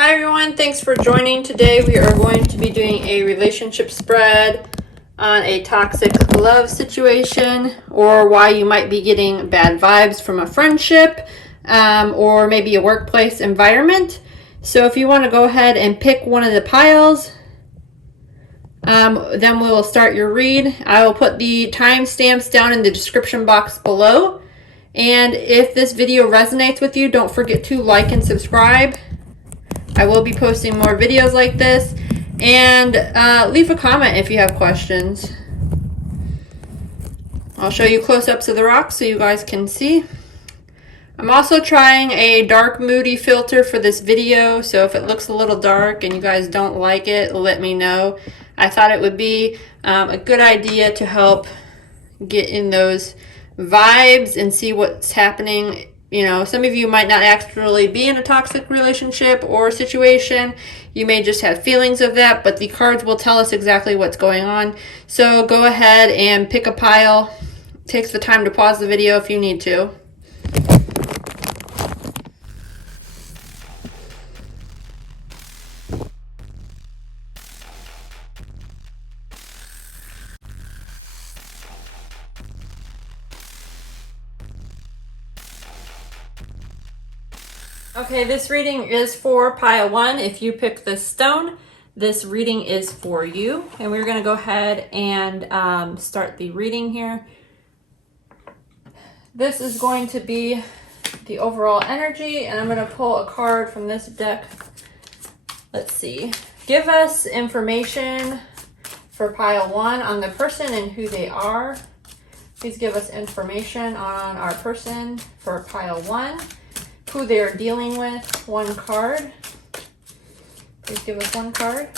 Hi everyone, thanks for joining. Today we are going to be doing a relationship spread on a toxic love situation, or why you might be getting bad vibes from a friendship or maybe a workplace environment. So if you want to go ahead and pick one of the piles, then we will start your read. I will put the timestamps down in the description box below. And if this video resonates with you, don't forget to like and subscribe. I will be posting more videos like this, and leave a comment if you have questions. I'll show you close-ups of the rocks so you guys can see. I'm also trying a dark moody filter for this video, so if it looks a little dark and you guys don't like it, let me know. I thought it would be a good idea to help get in those vibes and see what's happening. You know, some of you might not actually be in a toxic relationship or situation. You may just have feelings of that, but the cards will tell us exactly what's going on. So go ahead and pick a pile. It takes the time to pause the video if you need to. Okay, this reading is for pile 1. If you pick this stone, this reading is for you. And we're going to go ahead and start the reading here. This is going to be the overall energy, and I'm going to pull a card from this deck. Let's see. Give us information for pile 1 on the person and who they are. Please give us information on our person for pile 1. Who they are dealing with, 1 card. Please give us 1 card.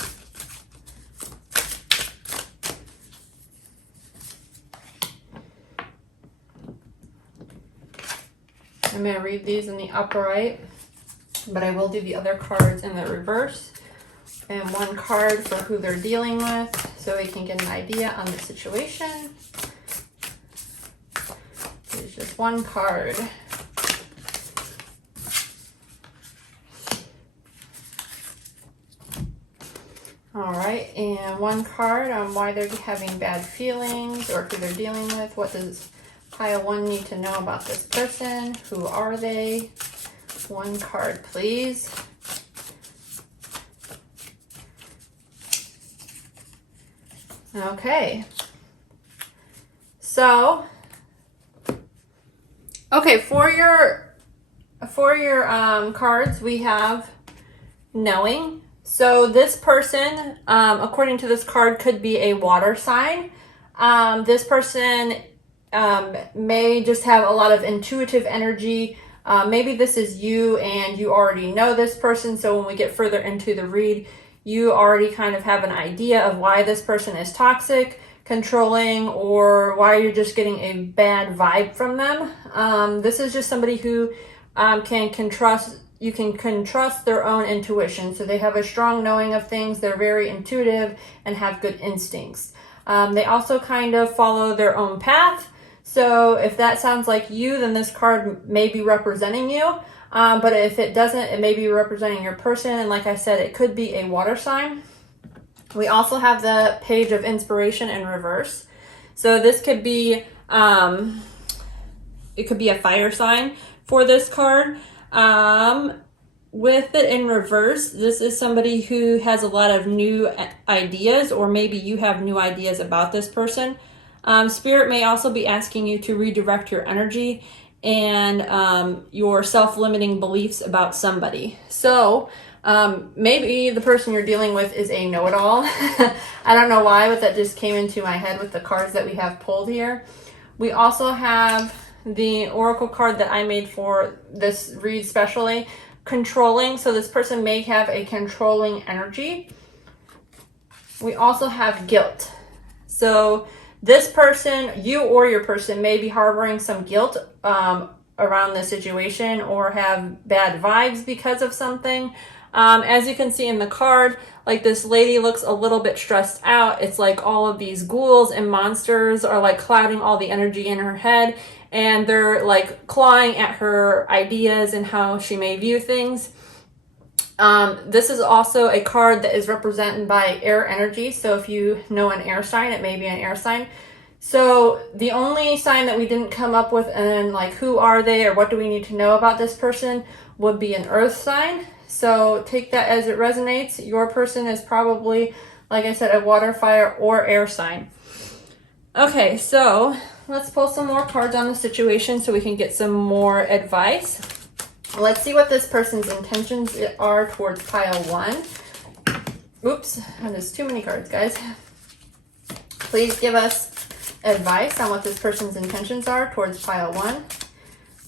I'm going to read these in the upright, but I will do the other cards in the reverse. And 1 card for who they're dealing with, so we can get an idea on the situation. There's just 1 card. All right, and 1 card on why they're having bad feelings or who they're dealing with. What does pile 1 need to know about this person? Who are they? 1 card, please. Okay. So, okay, for your cards, we have knowing. So this person, according to this card, could be a water sign. This person may just have a lot of intuitive energy. Maybe this is you and you already know this person. So when we get further into the read, you already kind of have an idea of why this person is toxic, controlling, or why you're just getting a bad vibe from them. This is just somebody who you can trust their own intuition. So they have a strong knowing of things. They're very intuitive and have good instincts. They also kind of follow their own path. So if that sounds like you, then this card may be representing you. But if it doesn't, it may be representing your person. And like I said, it could be a water sign. We also have the Page of Inspiration in reverse. So this could be, it could be a fire sign for this card. With it in reverse, this is somebody who has a lot of new ideas, or maybe you have new ideas about this person. Spirit may also be asking you to redirect your energy and your self-limiting beliefs about somebody. So maybe the person you're dealing with is a know-it-all. I don't know why, but that just came into my head with the cards that we have pulled here. We also have the oracle card that I made for this read specially, controlling. So this person may have a controlling energy. We also have guilt. So this person, you or your person, may be harboring some guilt around the situation or have bad vibes because of something. As you can see in the card, like this lady looks a little bit stressed out. It's like all of these ghouls and monsters are like clouding all the energy in her head, and they're like clawing at her ideas and how she may view things. This is also a card that is represented by air energy. So if you know an air sign, it may be an air sign. So the only sign that we didn't come up with and like who are they or what do we need to know about this person would be an earth sign. So take that as it resonates. Your person is probably, like I said, a water, fire, or air sign. Okay, so let's pull some more cards on the situation so we can get some more advice. Let's see what this person's intentions are towards pile 1. Oops, that is too many cards, guys. Please give us advice on what this person's intentions are towards pile 1.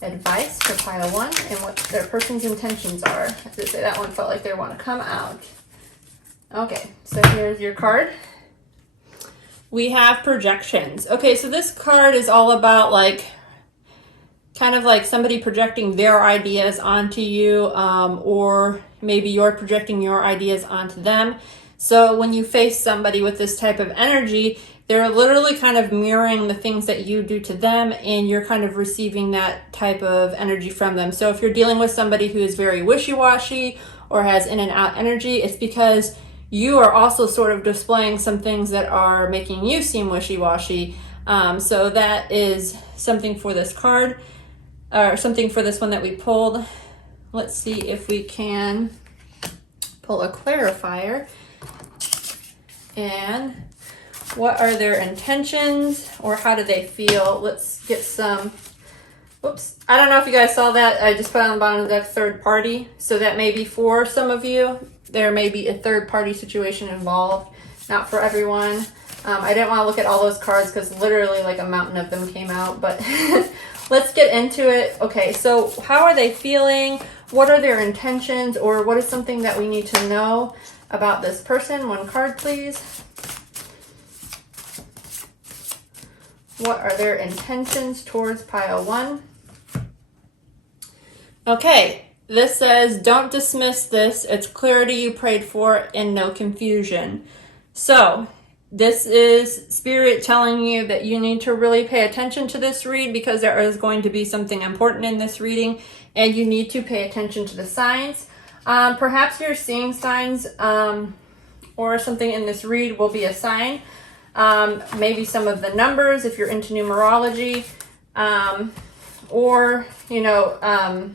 Advice for pile 1 and what their person's intentions are. I have to say that one felt like they want to come out. Okay, so here's your card. We have projections. Okay, so this card is all about like kind of like somebody projecting their ideas onto you, or maybe you're projecting your ideas onto them. So when you face somebody with this type of energy, they're literally kind of mirroring the things that you do to them, and you're kind of receiving that type of energy from them. So if you're dealing with somebody who is very wishy-washy or has in and out energy, it's because you are also sort of displaying some things that are making you seem wishy-washy. So that is something for this card, or something for this one that we pulled. Let's see if we can pull a clarifier. And what are their intentions, or how do they feel? Let's get some, whoops. I don't know if you guys saw that. I just put on the bottom of the deck third party. So that may be for some of you. There may be a third party situation involved, not for everyone. I didn't want to look at all those cards because literally like a mountain of them came out, but let's get into it. Okay, so how are they feeling? What are their intentions, or what is something that we need to know about this person? One card, please. What are their intentions towards pile 1? Okay, this says, don't dismiss this. It's clarity you prayed for and no confusion. So this is Spirit telling you that you need to really pay attention to this read, because there is going to be something important in this reading, and you need to pay attention to the signs. Perhaps you're seeing signs, or something in this read will be a sign. Maybe some of the numbers if you're into numerology, or, you know,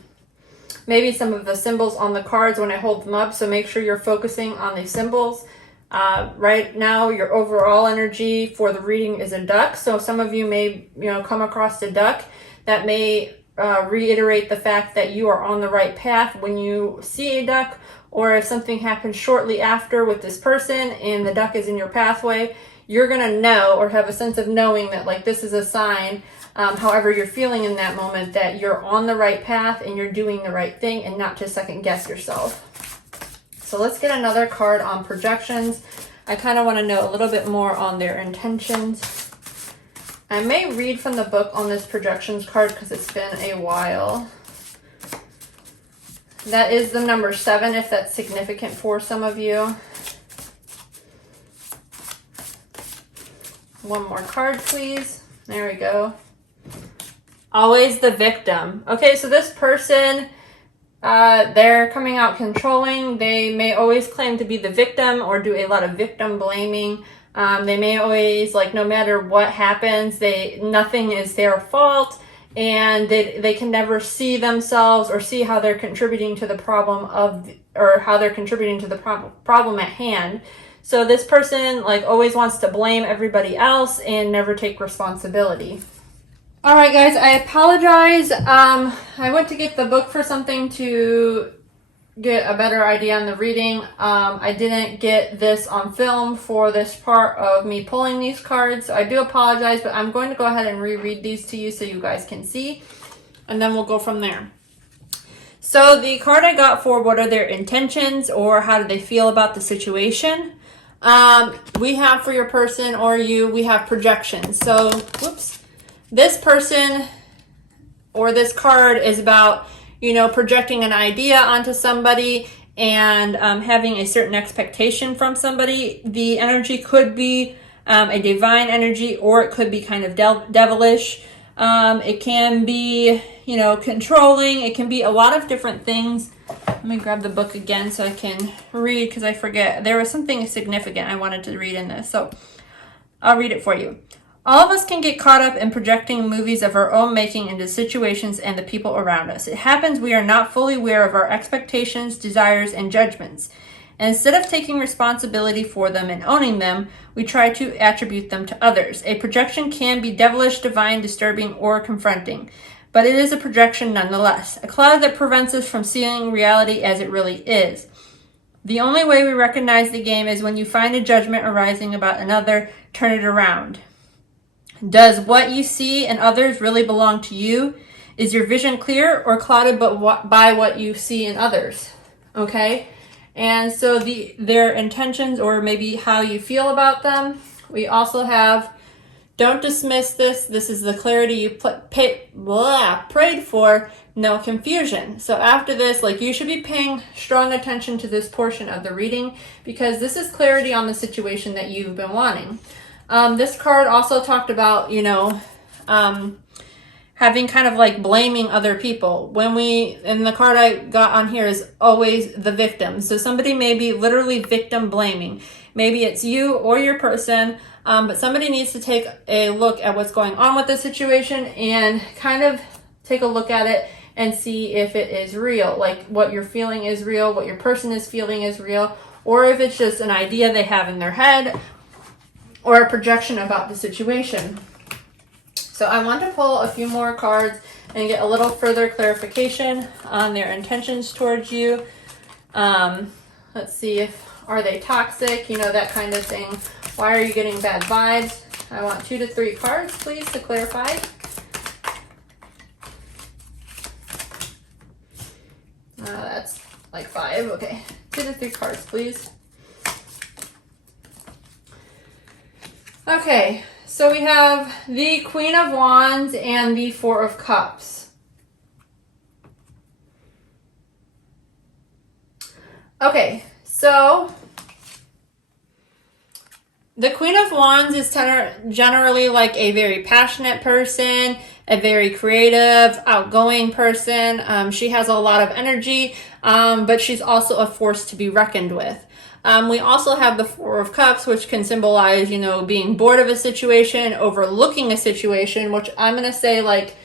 maybe some of the symbols on the cards when I hold them up. So make sure you're focusing on these symbols. Right now, your overall energy for the reading is a duck. So some of you may, come across a duck that may reiterate the fact that you are on the right path when you see a duck, or if something happens shortly after with this person and the duck is in your pathway, you're going to know or have a sense of knowing that like this is a sign, however you're feeling in that moment, that you're on the right path and you're doing the right thing, and not to second guess yourself. So let's get another card on projections. I kind of want to know a little bit more on their intentions. I may read from the book on this projections card because it's been a while. That is the number 7, if that's significant for some of you. One more card, please. There we go. Always the victim. Okay, so this person, they're coming out controlling. They may always claim to be the victim or do a lot of victim blaming. They may always, like, no matter what happens, nothing is their fault, and they can never see themselves or see how they're contributing to the problem or how they're contributing to the problem at hand. So this person, like, always wants to blame everybody else and never take responsibility. All right, guys, I apologize. I went to get the book for something to get a better idea on the reading. I didn't get this on film for this part of me pulling these cards, so I do apologize, but I'm going to go ahead and reread these to you so you guys can see, and then we'll go from there. So the card I got for what are their intentions, or how do they feel about the situation, we have for your person or you, we have projections. So, whoops. This person or this card is about, projecting an idea onto somebody and having a certain expectation from somebody. The energy could be a divine energy, or it could be kind of devilish. It can be, controlling. It can be a lot of different things. Let me grab the book again so I can read, because I forget. There was something significant I wanted to read in this, so I'll read it for you. All of us can get caught up in projecting movies of our own making into situations and the people around us. It happens we are not fully aware of our expectations, desires, and judgments. And instead of taking responsibility for them and owning them, we try to attribute them to others. A projection can be devilish, divine, disturbing, or confronting, but it is a projection nonetheless, a cloud that prevents us from seeing reality as it really is. The only way we recognize the game is when you find a judgment arising about another, turn it around. Does what you see in others really belong to you? Is your vision clear or clouded by what you see in others? Okay? And so their intentions, or maybe how you feel about them. We also have, don't dismiss this. This is the clarity you prayed for, no confusion. So after this, like, you should be paying strong attention to this portion of the reading, because this is clarity on the situation that you've been wanting. This card also talked about, having kind of like blaming other people. And the card I got on here is always the victim. So somebody may be literally victim blaming. Maybe it's you or your person, but somebody needs to take a look at what's going on with the situation and kind of take a look at it and see if it is real. Like, what you're feeling is real, what your person is feeling is real, or if it's just an idea they have in their head or a projection about the situation. So I want to pull a few more cards and get a little further clarification on their intentions towards you. Let's see, are they toxic? That kind of thing. Why are you getting bad vibes? I want 2 to 3 cards, please, to clarify. That's like 5. Okay, 2 to 3 cards, please. Okay. So we have the Queen of Wands and the Four of Cups. Okay, so the Queen of Wands is generally like a very passionate person, a very creative, outgoing person. She has a lot of energy, but she's also a force to be reckoned with. We also have the Four of Cups, which can symbolize, being bored of a situation, overlooking a situation, which I'm going to say, like,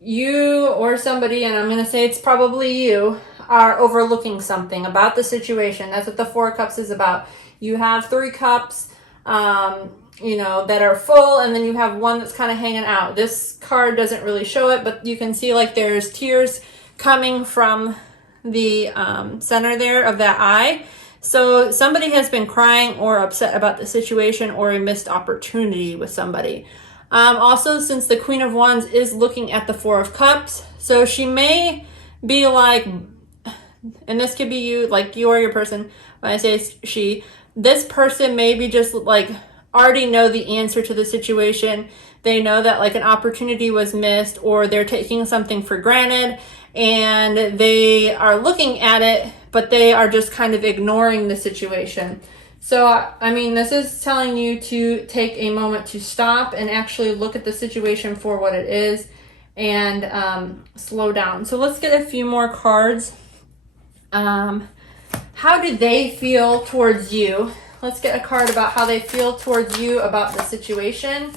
you or somebody, and I'm going to say it's probably you, are overlooking something about the situation. That's what the Four of Cups is about. You have 3 cups, that are full, and then you have one that's kind of hanging out. This card doesn't really show it, but you can see, like, there's tears coming from the center there of that eye. So somebody has been crying or upset about the situation, or a missed opportunity with somebody. Also, since the Queen of Wands is looking at the Four of Cups, so she may be like, and this could be you, like you or your person, when I say she, this person may be just like already know the answer to the situation. They know that like an opportunity was missed, or they're taking something for granted and they are looking at it, but they are just kind of ignoring the situation. So, I mean, this is telling you to take a moment to stop and actually look at the situation for what it is and slow down. So let's get a few more cards. How do they feel towards you? Let's get a card about how they feel towards you about the situation.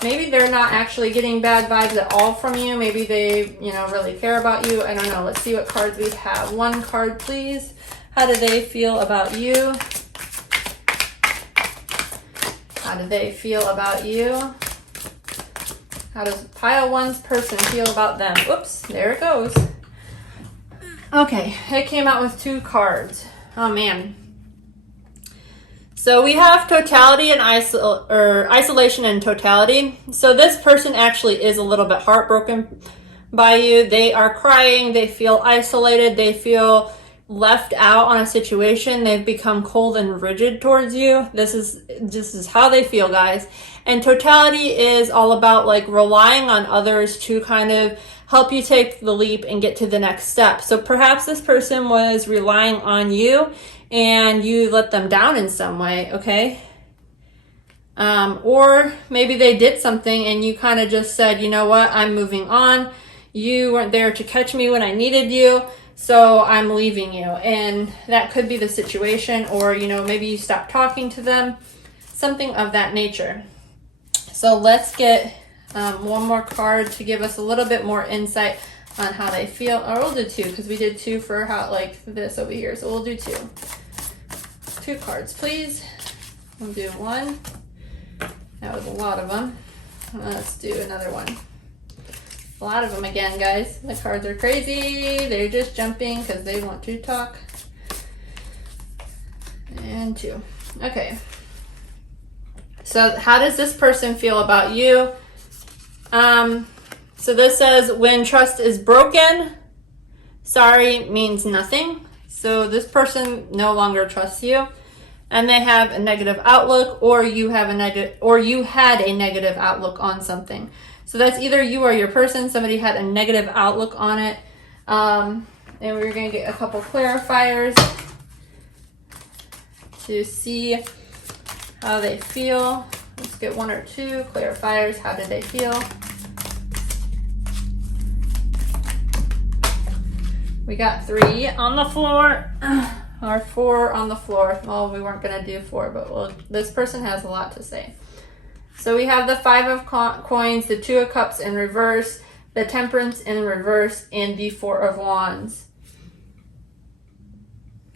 Maybe they're not actually getting bad vibes at all from you. Maybe they, really care about you. I don't know. Let's see what cards we have. 1 card, please. How do they feel about you? How do they feel about you? How does pile 1's person feel about them? Oops, there it goes. Okay, it came out with 2 cards. Oh, man. So we have totality and isolation and totality. So this person actually is a little bit heartbroken by you. They are crying. They feel isolated. They feel left out on a situation. They've become cold and rigid towards you. This is how they feel, guys. And totality is all about like relying on others to kind of help you take the leap and get to the next step. So perhaps this person was relying on you and you let them down in some way, okay? Or maybe they did something and you kind of just said, you know what, I'm moving on. You weren't there to catch me when I needed you, so I'm leaving you. And that could be the situation, or, you know, maybe you stopped talking to them, something of that nature. So let's get one more card to give us a little bit more insight on how they feel. Or we'll do two, because we did two for how, like this over here. So we'll do two. Two cards, please. We'll do one. That was a lot of them. Let's do another one. A lot of them again, guys. The cards are crazy. They're just jumping because they want to talk. And two. Okay. So how does this person feel about you? So this says, when trust is broken, sorry means nothing. So this person no longer trusts you, and they have a negative outlook, or you have a negative, or you had a negative outlook on something. So that's either you or your person. Somebody had a negative outlook on it. And we're going to get a couple clarifiers to see how they feel. Let's get one or two clarifiers. How did they feel? We got 3 on the floor, or 4 on the floor. Well, we weren't going to do 4, but this person has a lot to say. So we have the 5 of coins, the 2 of cups in reverse, the temperance in reverse, and the 4 of wands.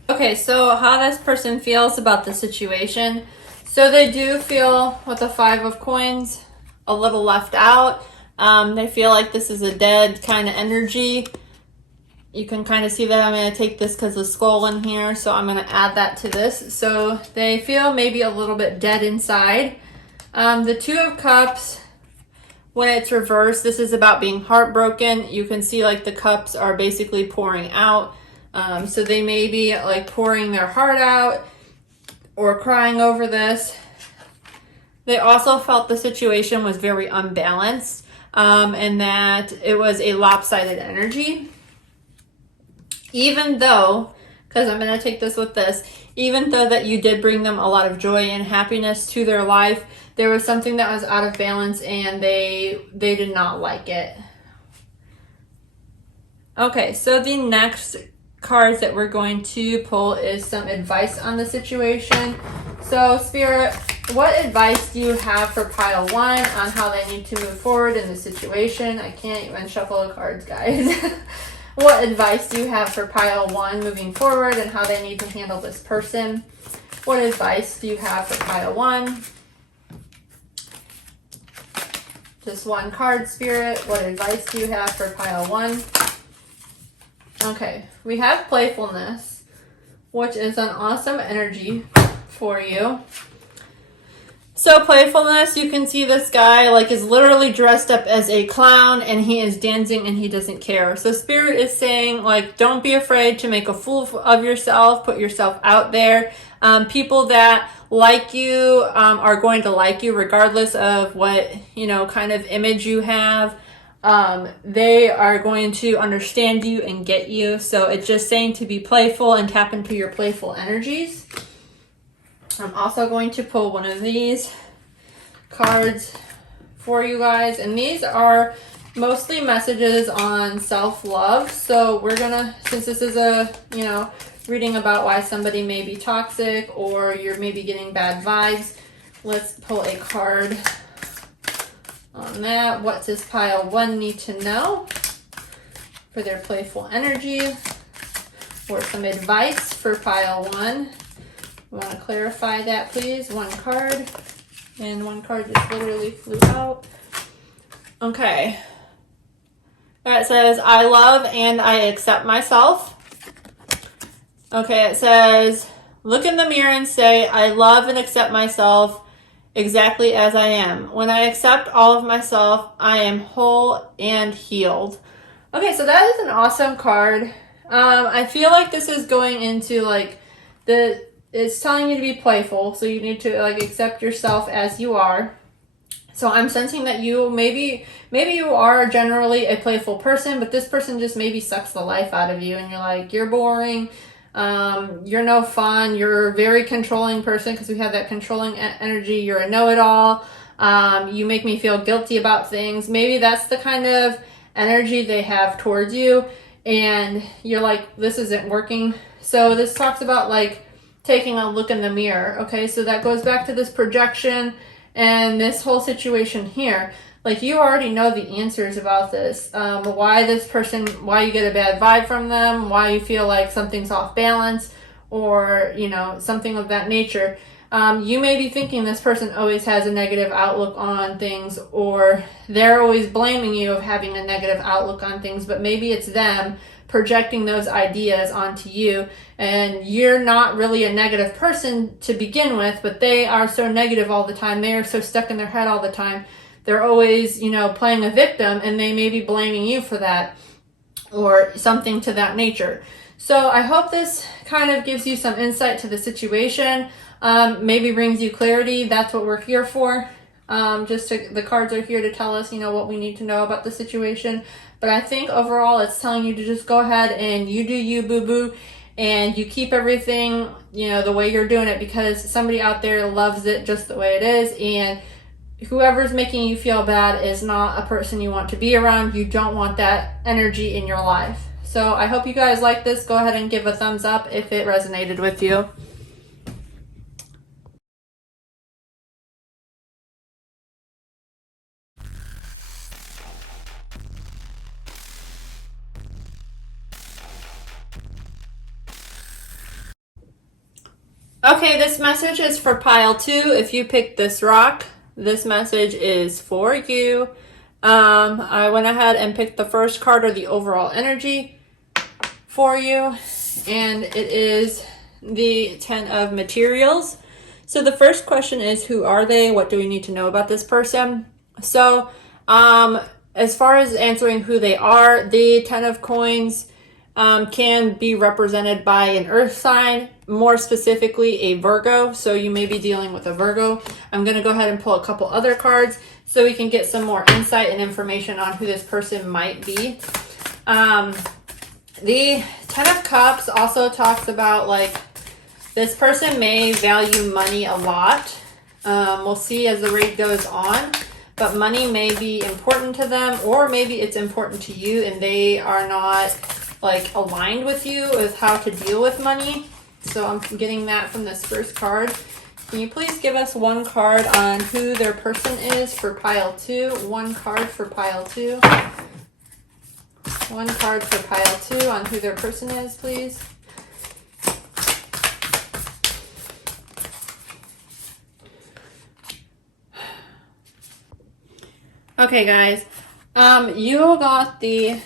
Okay, so how this person feels about the situation. So they do feel, with the 5 of coins, a little left out. They feel like this is a dead kind of energy. You can kind of see that. I'm going to take this because of skull in here, so I'm going to add that to this. So they feel maybe a little bit dead inside. The 2 of cups, when it's reversed, this is about being heartbroken. You can see like the cups are basically pouring out. So they may be like pouring their heart out or crying over this. They also felt the situation was very unbalanced, and that it was a lopsided energy. Even though, because I'm going to take this with this, even though that you did bring them a lot of joy and happiness to their life, there was something that was out of balance, and they did not like it. Okay, so the next cards that we're going to pull is some advice on the situation. So Spirit, what advice do you have for pile 1 on how they need to move forward in the situation? I can't even shuffle the cards, guys. What advice do you have for pile 1 moving forward and how they need to handle this person? What advice do you have for pile 1? Just one card, Spirit. What advice do you have for pile 1? Okay, we have playfulness, which is an awesome energy for you. So playfulness, you can see this guy like is literally dressed up as a clown, and he is dancing and he doesn't care. So Spirit is saying, like, don't be afraid to make a fool of yourself, put yourself out there. People that like you are going to like you regardless of what, you know, kind of image you have. They are going to understand you and get you. So it's just saying to be playful and tap into your playful energies. I'm also going to pull one of these cards for you guys, and these are mostly messages on self-love. So we're gonna, since this is a, you know, reading about why somebody may be toxic or you're maybe getting bad vibes, let's pull a card on that. What does pile 1 need to know for their playful energy, or some advice for pile 1? I want to clarify that, please. One card, and one card just literally flew out. Okay. That says, I love and I accept myself. Okay, it says, look in the mirror and say, I love and accept myself exactly as I am. When I accept all of myself, I am whole and healed. Okay, so that is an awesome card. I feel like this is going into like it's telling you to be playful, so you need to like accept yourself as you are. So I'm sensing that you maybe you are generally a playful person, but this person just maybe sucks the life out of you, and you're like, you're boring, you're no fun, you're a very controlling person, because we have that controlling energy. You're a know-it-all. You make me feel guilty about things. Maybe that's the kind of energy they have towards you, and you're like, this isn't working. So this talks about like taking a look in the mirror. Okay, so that goes back to this projection and this whole situation here. Like, you already know the answers about this. Why this person, why you get a bad vibe from them, why you feel like something's off balance, or, you know, something of that nature. You may be thinking this person always has a negative outlook on things, or they're always blaming you of having a negative outlook on things, but maybe it's them projecting those ideas onto you, and you're not really a negative person to begin with, but they are so negative all the time. They are so stuck in their head all the time. They're always, you know, playing a victim, and they may be blaming you for that or something to that nature. So I hope this kind of gives you some insight to the situation, maybe brings you clarity. That's what we're here for. The cards are here to tell us, you know, what we need to know about the situation. But I think overall it's telling you to just go ahead and you do you, boo-boo, and you keep everything, you know, the way you're doing it, because somebody out there loves it just the way it is, and whoever's making you feel bad is not a person you want to be around. You don't want that energy in your life. So I hope you guys like this. Go ahead and give a thumbs up if it resonated with you. Okay, this message is for pile 2. If you picked this rock, this message is for you. I went ahead and picked the first card, or the overall energy for you, and it is the 10 of materials. So the first question is, who are they? What do we need to know about this person? So as far as answering who they are, the 10 of coins can be represented by an earth sign, more specifically a Virgo. So you may be dealing with a Virgo. I'm going to go ahead and pull a couple other cards so we can get some more insight and information on who this person might be. The 10 of Cups also talks about, like, this person may value money a lot. We'll see as the read goes on, but money may be important to them, or maybe it's important to you and they are not like aligned with you with how to deal with money. So I'm getting that from this first card. Can you please give us one card on who their person is for pile 2? One card for pile 2. One card for pile 2 on who their person is, please. Okay, guys. You got the,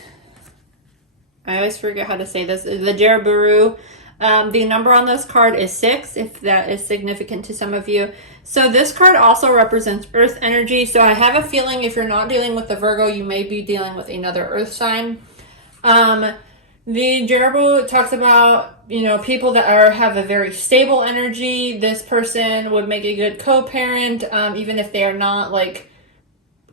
I always forget how to say this, the Jeraburu. The number on this card is 6, if that is significant to some of you. So this card also represents earth energy. So I have a feeling if you're not dealing with the Virgo, you may be dealing with another earth sign. The Jeraburu talks about, you know, people that have a very stable energy. This person would make a good co-parent, even if they are not like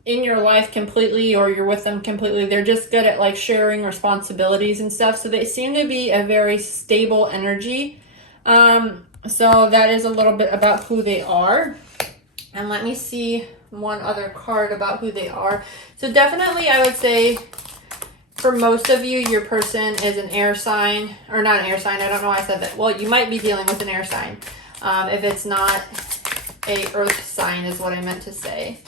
in your life completely, or you're with them completely. They're just good at like sharing responsibilities and stuff. So they seem to be a very stable energy. So that is a little bit about who they are. And let me see one other card about who they are. So definitely I would say for most of you, your person is an air sign, or not an air sign. I don't know why I said that. Well, you might be dealing with an air sign. If it's not a earth sign is what I meant to say.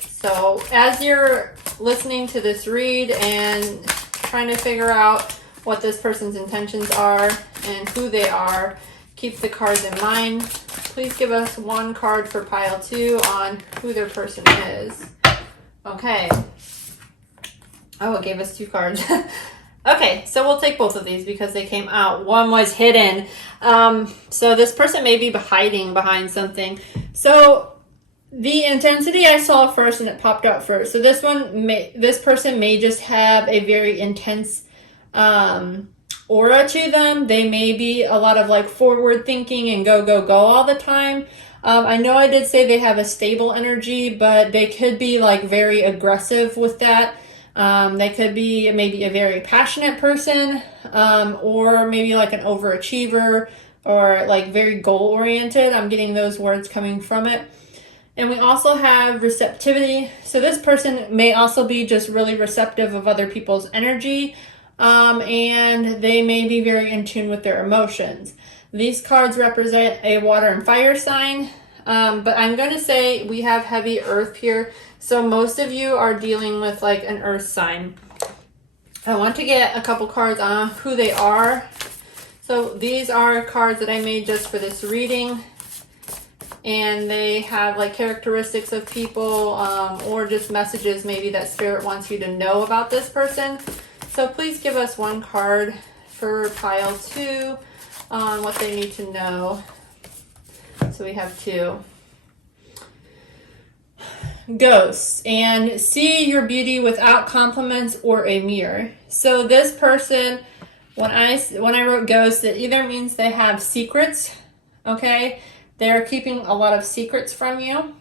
So as you're listening to this read and trying to figure out what this person's intentions are and who they are, keep the cards in mind. Please give us one card for pile 2 on who their person is. Okay. Oh, it gave us 2 cards. Okay, so we'll take both of these because they came out. One was hidden. So this person may be hiding behind something. So the intensity I saw first, and it popped out first. So this person may just have a very intense aura to them. They may be a lot of like forward thinking and go, go, go all the time. I know I did say they have a stable energy, but they could be like very aggressive with that. They could be maybe a very passionate person, or maybe like an overachiever, or like very goal oriented. I'm getting those words coming from it. And we also have receptivity. So this person may also be just really receptive of other people's energy, and they may be very in tune with their emotions. These cards represent a water and fire sign, but I'm going to say we have heavy earth here. So most of you are dealing with like an earth sign. I want to get a couple cards on who they are. So these are cards that I made just for this reading. And they have like characteristics of people, or just messages maybe that Spirit wants you to know about this person. So please give us one card for pile 2 on what they need to know. So we have 2. Ghosts, and see your beauty without compliments or a mirror. So this person, when I wrote ghosts, it either means they have secrets, okay? They're keeping a lot of secrets from you,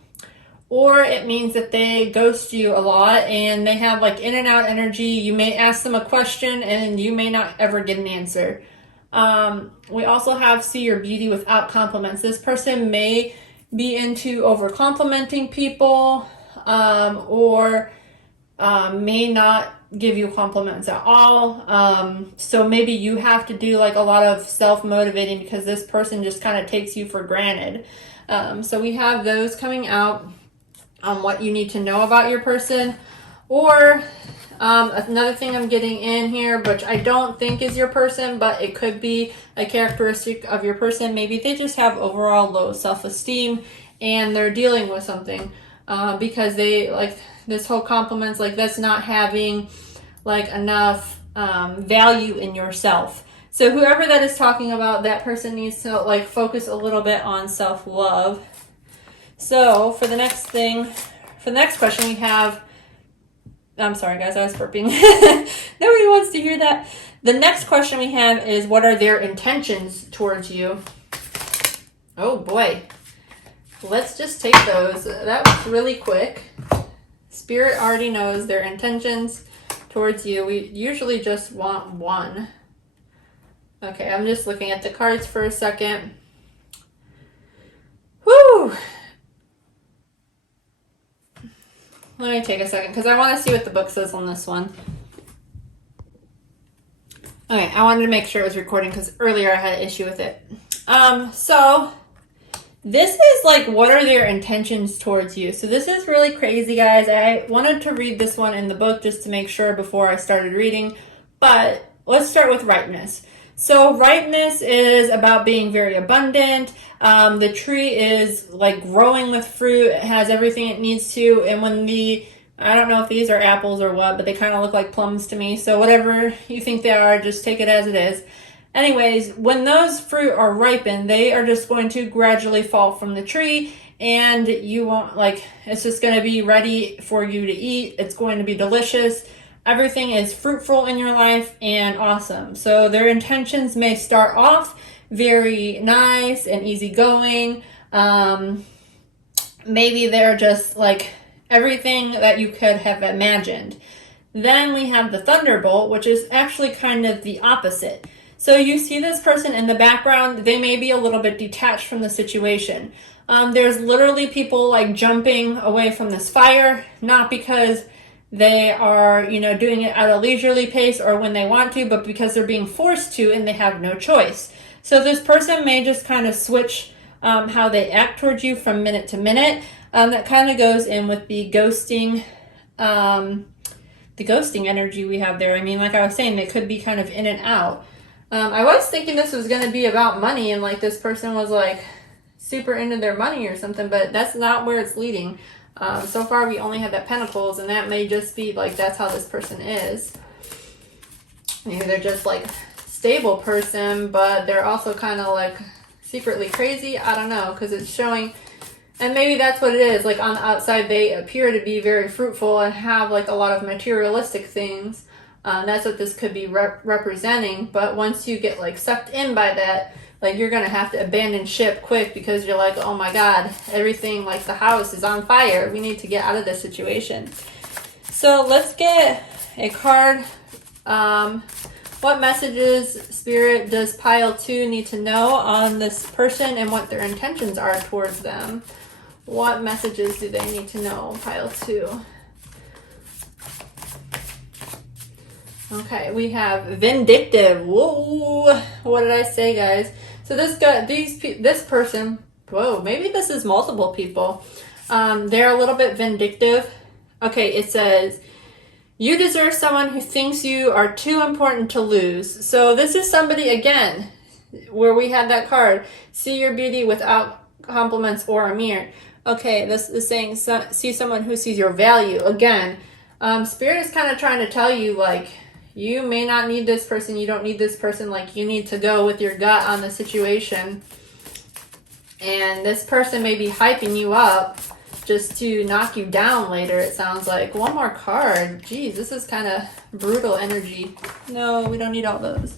or it means that they ghost you a lot and they have like in and out energy. You may ask them a question and you may not ever get an answer. We also have see your beauty without compliments. This person may be into over complimenting people, or may not give you compliments at all. So maybe you have to do like a lot of self-motivating because this person just kind of takes you for granted. So we have those coming out on what you need to know about your person. Or another thing I'm getting in here, which I don't think is your person, but it could be a characteristic of your person. Maybe they just have overall low self-esteem and they're dealing with something, because they like this whole compliments, like that's not having like enough value in yourself. So whoever that is talking about, that person needs to like focus a little bit on self-love. So for the next question we have, I'm sorry guys, I was burping. Nobody wants to hear that. The next question we have is, what are their intentions towards you? Oh boy. Let's just take those. That was really quick. Spirit already knows their intentions towards you. We usually just want one. Okay, I'm just looking at the cards for a second. Whew. Let me take a second because I want to see what the book says on this one. Okay, I wanted to make sure it was recording because earlier I had an issue with it. So this is like, what are their intentions towards you? So this is really crazy, guys. I wanted to read this one in the book just to make sure before I started reading. But let's start with ripeness. So ripeness is about being very abundant. The tree is like growing with fruit. It has everything it needs to. And when I don't know if these are apples or what, but they kind of look like plums to me. So whatever you think they are, just take it as it is. Anyways, when those fruit are ripened, they are just going to gradually fall from the tree, and you won't it's just going to be ready for you to eat. It's going to be delicious. Everything is fruitful in your life and awesome. So their intentions may start off very nice and easygoing. Maybe they're just like everything that you could have imagined. Then we have the thunderbolt, which is actually kind of the opposite. So you see this person in the background, they may be a little bit detached from the situation. There's literally people like jumping away from this fire, not because they are, doing it at a leisurely pace or when they want to, but because they're being forced to and they have no choice. So this person may just kind of switch how they act towards you from minute to minute. That kind of goes in with the ghosting energy we have there. I mean, like I was saying, they could be kind of in and out. I was thinking this was going to be about money and like this person was like super into their money or something, but that's not where it's leading. So far we only have that Pentacles, and that may just be like that's how this person is. Maybe they're just like stable person, but they're also kind of like secretly crazy. I don't know, because it's showing, and maybe that's what it is. Like on the outside they appear to be very fruitful and have like a lot of materialistic things. That's what this could be representing. But once you get like sucked in by that, like you're going to have to abandon ship quick because you're like, oh my God, everything, like the house is on fire. We need to get out of this situation. So let's get a card. What messages, Spirit, does pile 2 need to know on this person and what their intentions are towards them? What messages do they need to know? Pile 2. Okay, we have vindictive. Whoa, what did I say, guys? So this person. Whoa, maybe this is multiple people. They're a little bit vindictive. Okay, it says, you deserve someone who thinks you are too important to lose. So this is somebody, again, where we had that card. See your beauty without compliments or a mirror. Okay, this is saying see someone who sees your value. Again, Spirit is kind of trying to tell you, like, you may not need this person. You don't need this person. Like, you need to go with your gut on the situation. And this person may be hyping you up just to knock you down later, it sounds like. One more card. Jeez, this is kind of brutal energy. No, we don't need all those.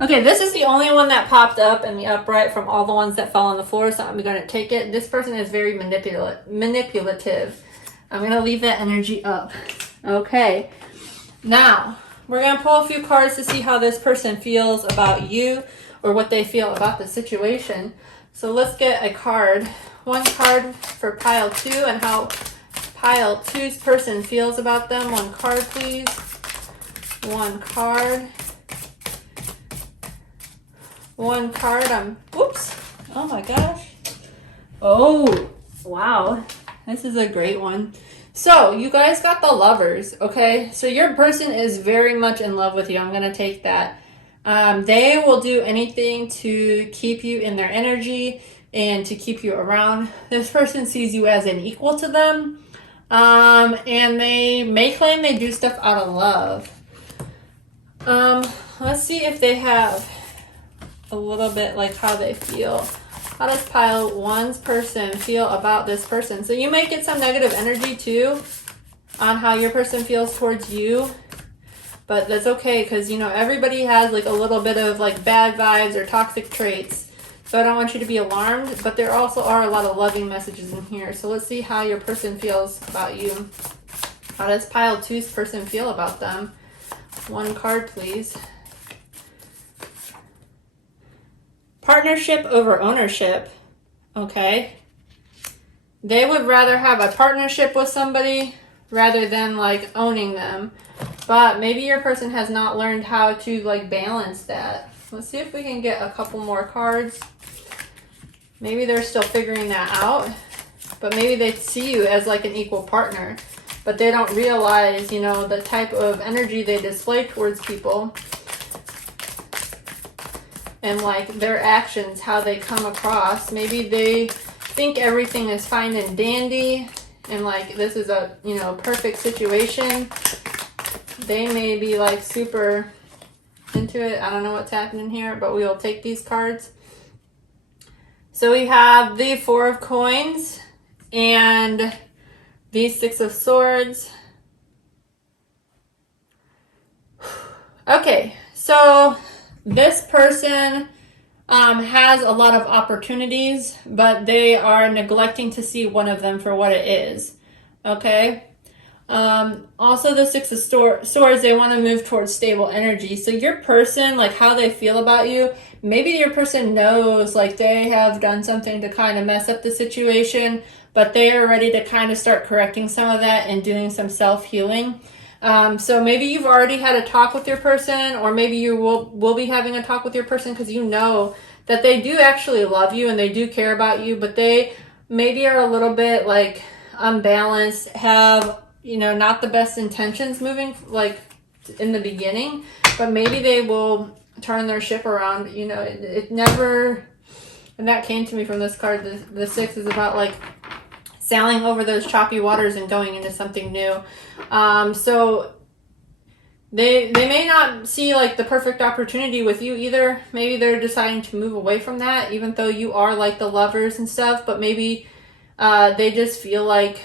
Okay, this is the only one that popped up in the upright from all the ones that fell on the floor, so I'm going to take it. This person is very manipulative. I'm going to leave that energy up. Okay, now we're going to pull a few cards to see how this person feels about you or what they feel about the situation. So let's get a card. One card for pile 2 and how pile 2's person feels about them. One card, please. One card. One card. Whoops. Oh my gosh. Oh, wow. This is a great one. So you guys got the Lovers, okay? So your person is very much in love with you. I'm going to take that. They will do anything to keep you in their energy and to keep you around. This person sees you as an equal to them. And they may claim they do stuff out of love. Let's see if they have a little bit like how they feel. How does pile 1's person feel about this person? So you may get some negative energy too on how your person feels towards you. But that's okay, because, you know, everybody has like a little bit of like bad vibes or toxic traits. So I don't want you to be alarmed, but there also are a lot of loving messages in here. So let's see how your person feels about you. How does pile 2's person feel about them? One card, please. Partnership over ownership. Okay. They would rather have a partnership with somebody rather than like owning them. But maybe your person has not learned how to like balance that. Let's see if we can get a couple more cards. Maybe they're still figuring that out. But maybe they see you as like an equal partner. But they don't realize, you know, the type of energy they display towards people. And like their actions, how they come across. Maybe they think everything is fine and dandy. And like this is a, you know, perfect situation. They may be like super into it. I don't know what's happening here, but we will take these cards. So we have the 4 of Coins and the 6 of Swords. Okay, so this person has a lot of opportunities, but they are neglecting to see one of them for what it is. Okay? Also the 6 of Swords, they want to move towards stable energy. So your person, like how they feel about you, maybe your person knows like they have done something to kind of mess up the situation, but they are ready to kind of start correcting some of that and doing some self-healing. So maybe you've already had a talk with your person, or maybe you will be having a talk with your person because you know that they do actually love you and they do care about you, but they maybe are a little bit like unbalanced, have, you know, not the best intentions moving like in the beginning, but maybe they will turn their ship around. You know, it never, and that came to me from this card. The 6 is about like sailing over those choppy waters and going into something new. So they may not see like the perfect opportunity with you either. Maybe they're deciding to move away from that, even though you are like the Lovers and stuff, but maybe they just feel like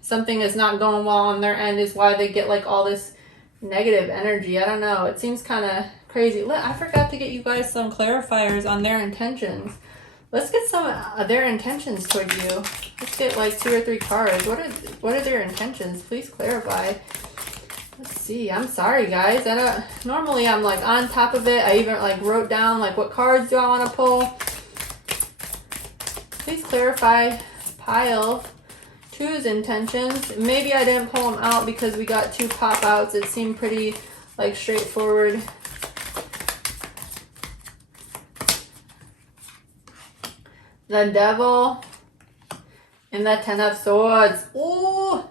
something is not going well on their end is why they get like all this negative energy. I don't know. It seems kind of crazy. I forgot to get you guys some clarifiers on their intentions. Let's get some of their intentions toward you. Let's get like 2 or 3 cards. What are their intentions? Please clarify. Let's see. I'm sorry, guys. Normally I'm like on top of it. I even like wrote down like what cards do I want to pull. Please clarify pile two's intentions. Maybe I didn't pull them out because we got 2 pop outs. It seemed pretty like straightforward. The Devil and the 10 of Swords. Ooh.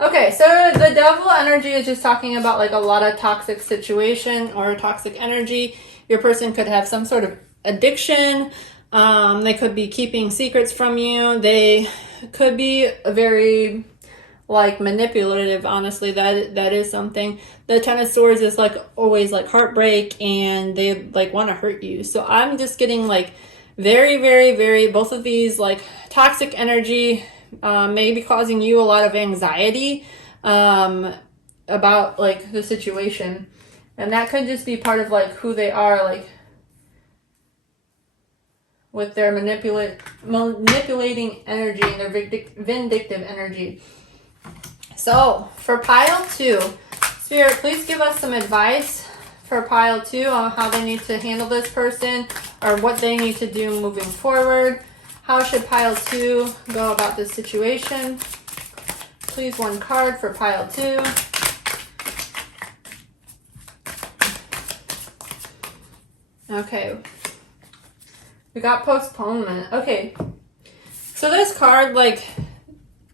Okay, so the Devil energy is just talking about like a lot of toxic situation or toxic energy. Your person could have some sort of addiction. They could be keeping secrets from you. They could be very like manipulative. Honestly, that is something. The 10 of Swords is like always like heartbreak, and they like want to hurt you. So I'm just getting like very, very, very, both of these like toxic energy may be causing you a lot of anxiety about like the situation. And that could just be part of like who they are, like with their manipulating energy and their vindictive energy. So for pile 2, Spirit, please give us some advice for pile 2 on how they need to handle this person or what they need to do moving forward. How should pile 2 go about this situation? Please, 1 card for pile 2. Okay. We got postponement. Okay. So this card, like,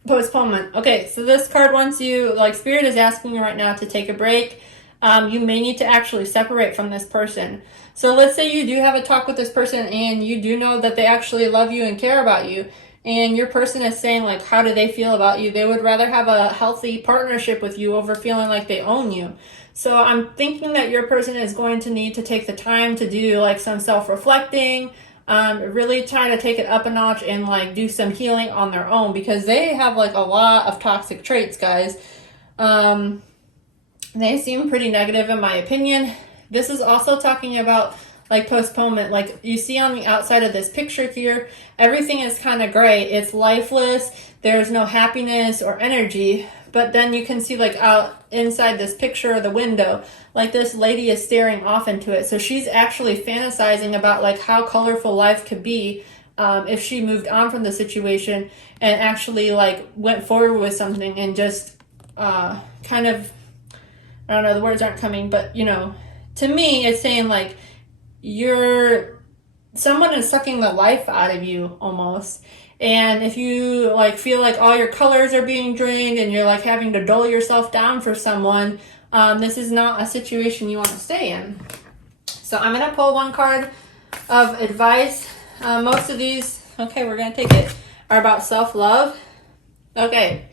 postponement. Okay, so this card wants you, like, Spirit is asking you right now to take a break. You may need to actually separate from this person. So let's say you do have a talk with this person and you do know that they actually love you and care about you. And your person is saying, like, how do they feel about you? They would rather have a healthy partnership with you over feeling like they own you. So I'm thinking that your person is going to need to take the time to do, like, some self-reflecting, really trying to take it up a notch and, like, do some healing on their own, because they have, like, a lot of toxic traits, guys. They seem pretty negative in my opinion. This is also talking about like postponement. Like you see on the outside of this picture here, everything is kind of gray. It's lifeless. There's no happiness or energy. But then you can see like out inside this picture of the window, like this lady is staring off into it. So she's actually fantasizing about like how colorful life could be if she moved on from the situation and actually like went forward with something and just kind of, I don't know, the words aren't coming, but you know, to me, it's saying like someone is sucking the life out of you almost. And if you like feel like all your colors are being drained and you're like having to dull yourself down for someone, this is not a situation you want to stay in. So I'm going to pull 1 card of advice. Most of these, okay, we're going to take it, are about self-love. Okay.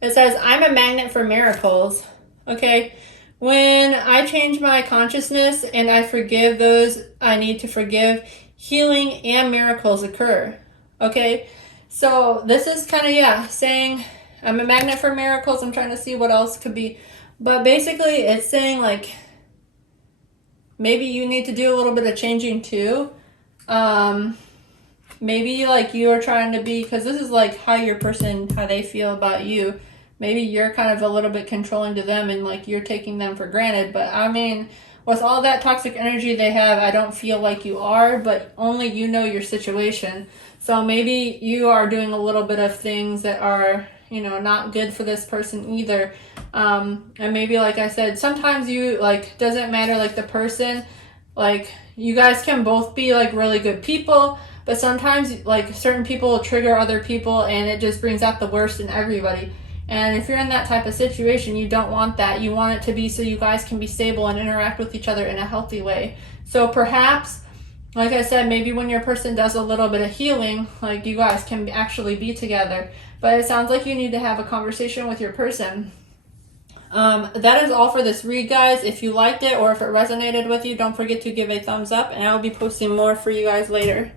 It says, I'm a magnet for miracles. Okay. When I change my consciousness and I forgive those I need to forgive, healing and miracles occur. Okay, so this is kind of, saying I'm a magnet for miracles. I'm trying to see what else could be. But basically, it's saying, like, maybe you need to do a little bit of changing, too. Maybe, like, you are trying to be, because this is, like, how they feel about you. Maybe you're kind of a little bit controlling to them and like you're taking them for granted. But I mean, with all that toxic energy they have, I don't feel like you are, but only you know your situation. So maybe you are doing a little bit of things that are, you know, not good for this person either. And maybe, like I said, sometimes you like, doesn't matter like the person, like you guys can both be like really good people, but sometimes like certain people will trigger other people and it just brings out the worst in everybody. And if you're in that type of situation, you don't want that. You want it to be so you guys can be stable and interact with each other in a healthy way. So perhaps, like I said, maybe when your person does a little bit of healing, like you guys can actually be together. But it sounds like you need to have a conversation with your person. That is all for this read, guys. If you liked it or if it resonated with you, don't forget to give a thumbs up, and I will be posting more for you guys later.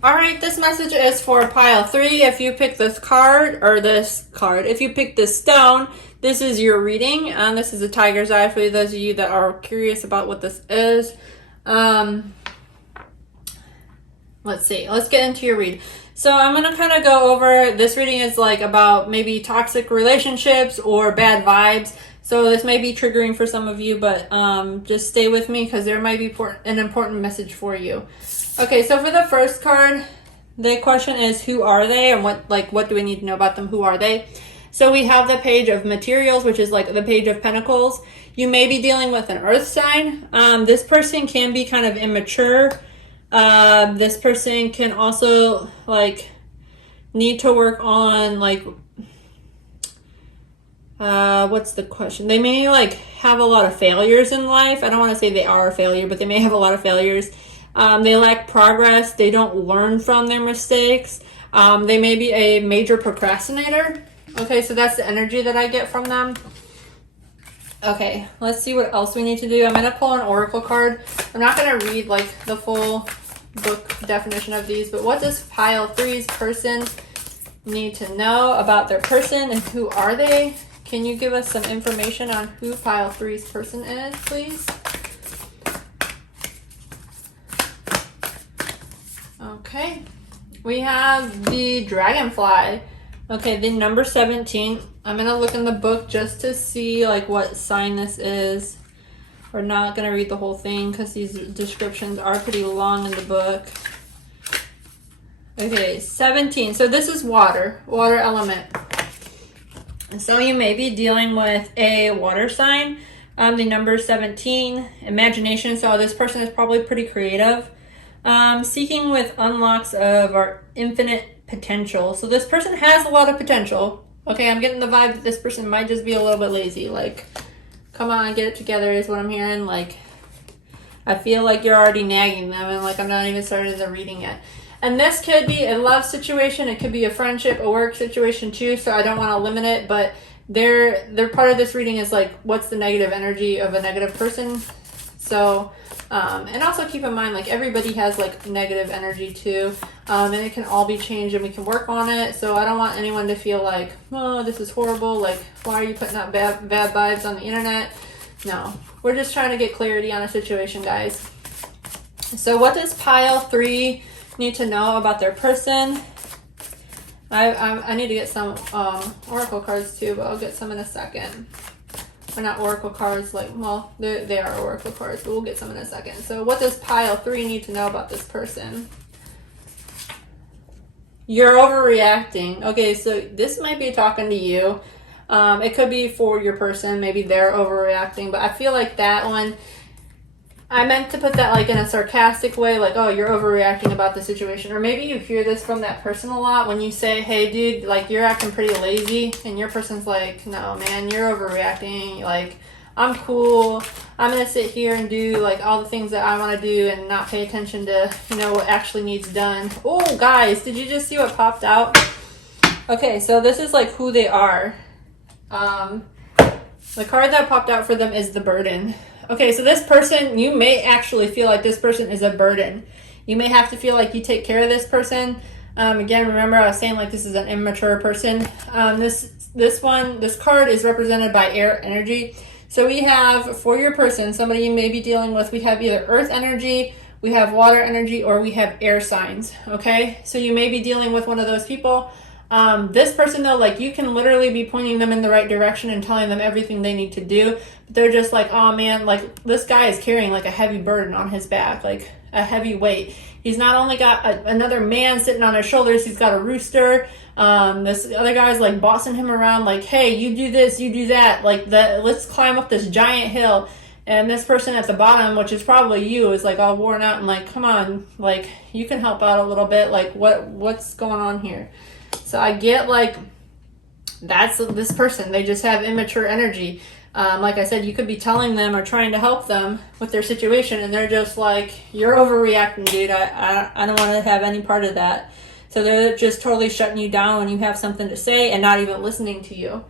Alright, this message is for pile 3. If you pick this card, if you pick this stone, this is your reading. This is a tiger's eye for those of you that are curious about what this is. Let's see. Let's get into your read. So I'm going to kind of go over, this reading is like about maybe toxic relationships or bad vibes. So this may be triggering for some of you, but just stay with me because there might be an important message for you. Okay, so for the first card, the question is, who are they, and what do we need to know about them? Who are they? So we have the Page of Materials, which is like the Page of Pentacles. You may be dealing with an earth sign. This person can be kind of immature. This person can also like need to work on like what's the question? They may like have a lot of failures in life. I don't want to say they are a failure, but they may have a lot of failures. They lack progress. They don't learn from their mistakes. They may be a major procrastinator. Okay, so that's the energy that I get from them. Okay, let's see what else we need to do. I'm going to pull an oracle card. I'm not going to read like the full book definition of these, but what does pile 3's person need to know about their person, and who are they? Can you give us some information on who pile 3's person is, please? Okay, we have the dragonfly. Okay, the number 17. I'm going to look in the book just to see like what sign this is. We're not going to read the whole thing because these descriptions are pretty long in the book. Okay, 17. So this is water element. And so you may be dealing with a water sign. The number 17, imagination. So this person is probably pretty creative. Seeking with unlocks of our infinite potential. So this person has a lot of potential. Okay, I'm getting the vibe that this person might just be a little bit lazy. Like, come on, get it together is what I'm hearing. Like, I feel like you're already nagging them, and like I'm not even started the reading yet. And this could be a love situation. It could be a friendship, a work situation too. So I don't want to limit it, but they're part of this reading is like, what's the negative energy of a negative person? So, and also keep in mind, like everybody has like negative energy too. And it can all be changed and we can work on it. So I don't want anyone to feel like, oh, this is horrible. Like, why are you putting out bad vibes on the internet? No, we're just trying to get clarity on a situation, guys. So what does pile 3 need to know about their person? I need to get some oracle cards too, but I'll get some in a second. Or not oracle cards, like, well, they are oracle cards, but we'll get some in a second. So what does pile 3 need to know about this person? You're overreacting. Okay, so this might be talking to you. It could be for your person. Maybe they're overreacting, but I feel like that one, I meant to put that like in a sarcastic way, like, oh, you're overreacting about the situation. Or maybe you hear this from that person a lot when you say, hey, dude, like, you're acting pretty lazy. And your person's like, no, man, you're overreacting. Like, I'm cool. I'm going to sit here and do, like, all the things that I want to do and not pay attention to, you know, what actually needs done. Oh, guys, did you just see what popped out? Okay, so this is, like, who they are. The card that popped out for them is the burden. Okay, so this person, you may actually feel like this person is a burden. You may have to feel like you take care of this person. Again, remember I was saying like this is an immature person. This card is represented by air energy. So we have, for your person, somebody you may be dealing with, we have either earth energy, we have water energy, or we have air signs, okay? So you may be dealing with one of those people. This person though, like you can literally be pointing them in the right direction and telling them everything they need to do, but they're just like, oh man, like this guy is carrying like a heavy burden on his back, like a heavy weight. He's not only got another man sitting on his shoulders, he's got a rooster. This other guy's like bossing him around, like, hey, you do this, you do that, like that, let's climb up this giant hill. And this person at the bottom, which is probably you, is like all worn out and like, come on, like you can help out a little bit, like what's going on here? So I get like, that's this person. They just have immature energy. Like I said, you could be telling them or trying to help them with their situation, and they're just like, you're overreacting, dude. I don't want to have any part of that. So they're just totally shutting you down when you have something to say and not even listening to you,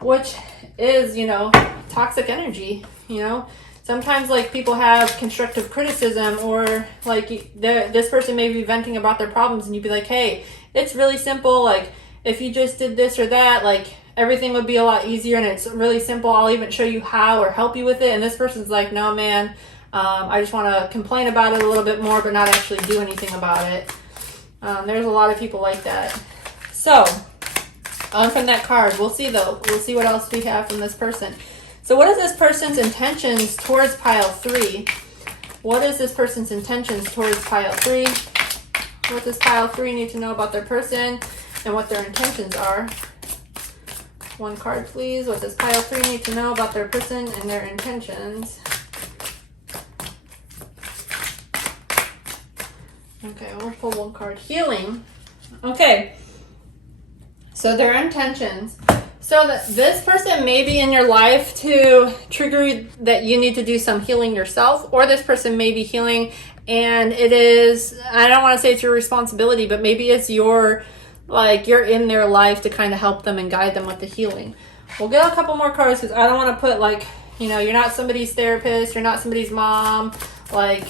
which is, you know, toxic energy, you know. Sometimes like people have constructive criticism, or like this person may be venting about their problems and you'd be like, hey, it's really simple. Like if you just did this or that, like everything would be a lot easier, and it's really simple. I'll even show you how or help you with it. And this person's like, no, man, I just want to complain about it a little bit more, but not actually do anything about it. There's a lot of people like that. So, on from that card, we'll see though. We'll see what else we have from this person. So what is this person's intentions towards pile 3? What is this person's intentions towards pile 3? What does pile 3 need to know about their person and what their intentions are? One card, please. What does pile 3 need to know about their person and their intentions? Okay, we'll pull one card. Healing. Okay. So their intentions. So that this person may be in your life to trigger that you need to do some healing yourself, or this person may be healing and it is, I don't want to say it's your responsibility, but maybe it's your, like, you're in their life to kind of help them and guide them with the healing. We'll get a couple more cards because I don't want to put, like, you know, you're not somebody's therapist, you're not somebody's mom, like,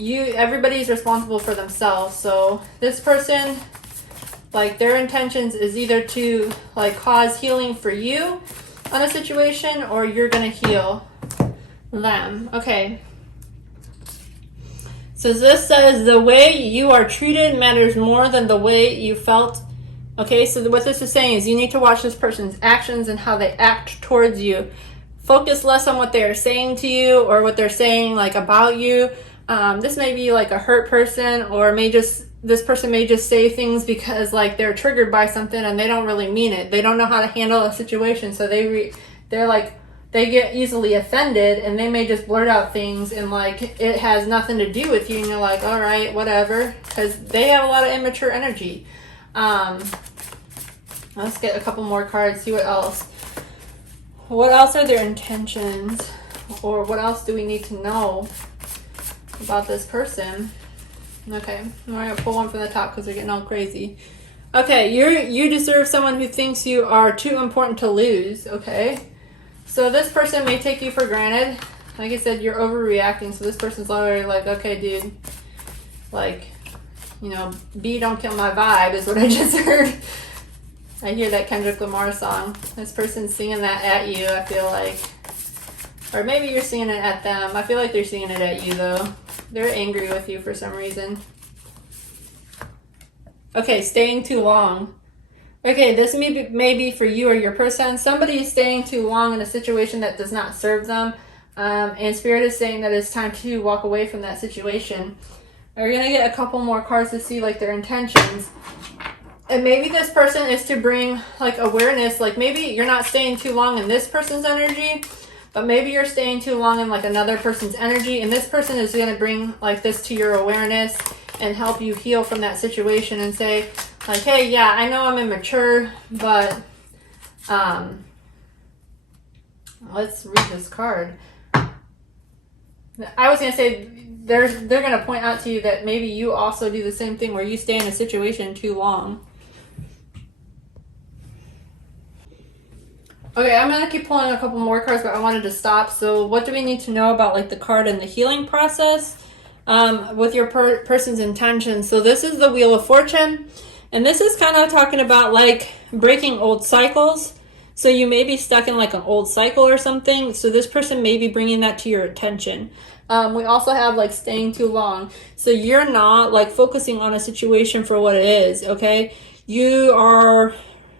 everybody's responsible for themselves. So this person, like, their intentions is either to, like, cause healing for you on a situation, or you're going to heal them. Okay. So this says the way you are treated matters more than the way you felt. Okay, so what this is saying is you need to watch this person's actions and how they act towards you. Focus less on what they are saying to you or what they're saying, like, about you. This may be like a hurt person, or this person may just say things because, like, they're triggered by something and they don't really mean it. They don't know how to handle a situation, so they're like, they get easily offended and they may just blurt out things and, like, it has nothing to do with you and you're like, all right, whatever, because they have a lot of immature energy. Let's get a couple more cards, see what else. What else are their intentions, or what else do we need to know about this person? Okay, we're going to pull one from the top because we're getting all crazy. Okay, you deserve someone who thinks you are too important to lose, okay? So this person may take you for granted. Like I said, you're overreacting, so this person's already like, okay, dude, like, you know, B don't kill my vibe is what I just heard. I hear that Kendrick Lamar song. This person's singing that at you, I feel like. Or maybe you're singing it at them. I feel like they're singing it at you, though. They're angry with you for some reason. Okay, staying too long. Okay, this may be for you or your person. Somebody is staying too long in a situation that does not serve them. And Spirit is saying that it's time to walk away from that situation. We're going to get a couple more cards to see, like, their intentions. And maybe this person is to bring, like, awareness. Like, maybe you're not staying too long in this person's energy, but maybe you're staying too long in, like, another person's energy. And this person is going to bring, like, this to your awareness and help you heal from that situation and say, like, hey, yeah, I know I'm immature, but let's read this card. I was going to say they're going to point out to you that maybe you also do the same thing where you stay in a situation too long. Okay, I'm going to keep pulling a couple more cards, but I wanted to stop. So what do we need to know about, like, the card and the healing process with your person's intentions? So this is the Wheel of Fortune. And this is kind of talking about, like, breaking old cycles. So you may be stuck in, like, an old cycle or something. So this person may be bringing that to your attention. We also have, like, staying too long. So you're not, like, focusing on a situation for what it is, okay? You are,